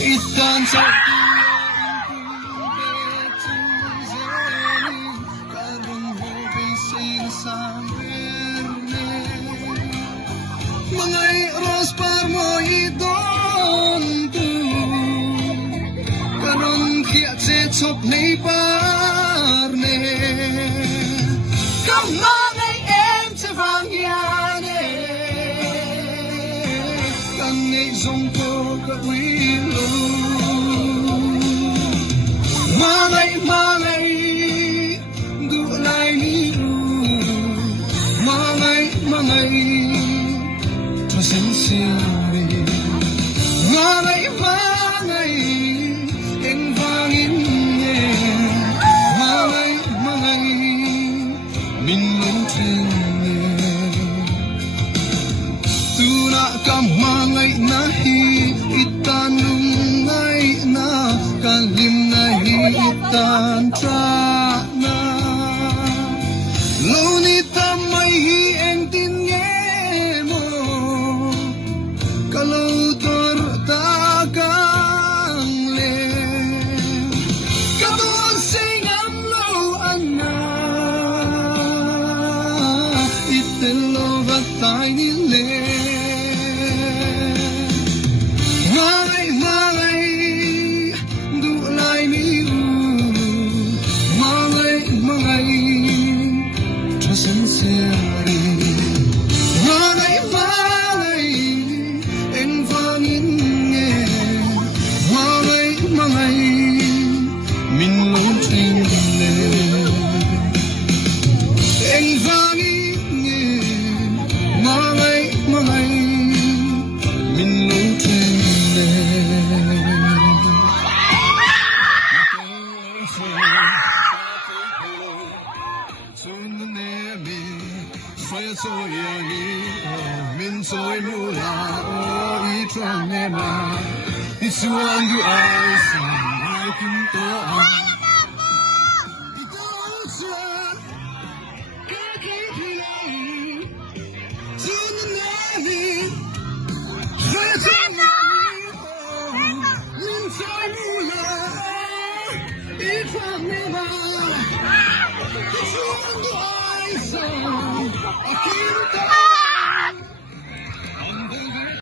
It turns out mga iros par mo idon tu kanon kiat se chop nei par ne come on em se vang ya ne kan nei zong ko ka wi lo malai malai du lai ni malai malai sincere malay malay en vangin ye malay malay minun tine tuna ka malay nahi itanung nai na kalim nahi itan tra na lunita may hi en tin kalau tertakang le katon singam lo anna itelo batay ni le malay malay dulay ni malay malay sincere malay malay malay min lung ting le en vangin ye malay malay min lung ting le sun ne mi soy soy min soy mula o I trang ne ma it's one you are I can go on it's one can't play to the name it's one never it's one you are I can't go